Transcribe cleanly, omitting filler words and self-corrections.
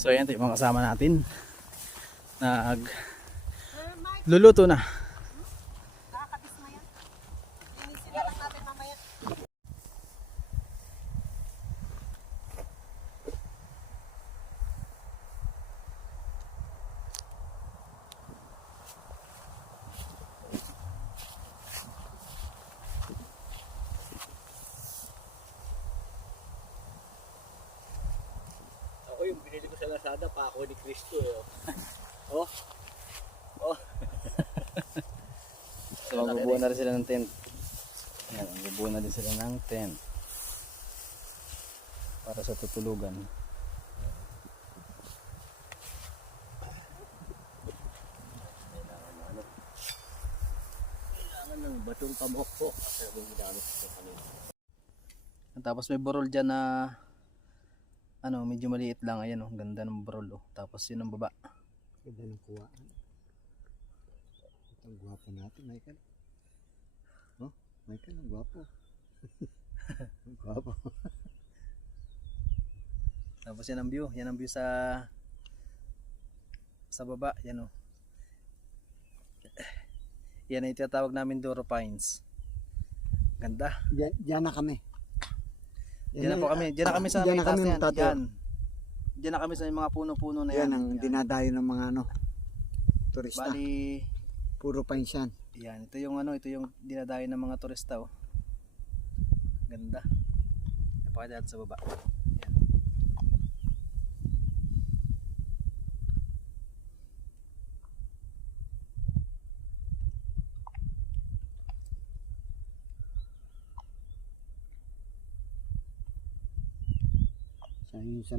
So ayan, ito yung mga kasama natin. Luluto na. Ako yung binili ko sa Lazada pa ako ni Cristo eh. Oh. Oh. So magbubuo na rin sila ng tent. Ayan, magbubuo na din sila ng tent. Para sa tutulugan. Kailangan ng batong pamokpok. Kasi yung ginamit ko kanina. Tapos may burol dyan na ano, medyo maliit lang. Ayan oh, ganda ng burol oh. Tapos yun ang baba. Ganda ng kuwaan. Ang gwapo natin, Michael. Oh, Michael, ang gwapo. Ang gwapo. Tapos yan ang view. Yan ang view sa baba. Yan oh. Yan ay tinatawag namin Doro Pines. Ganda. Diyan na kami. Diyan na po kami. Diyan na kami sa diyan may na taas kami na yan. magtatayo. Diyan. Diyan na kami sa mga puno-puno na yan. Yan ang dinadayo ng mga ano, turista. Bali, Puro pines yan. yan. Ito yung ano, ito yung dinadayo ng mga turista oh. Ganda. Napakaganda sa baba. Yan. Sa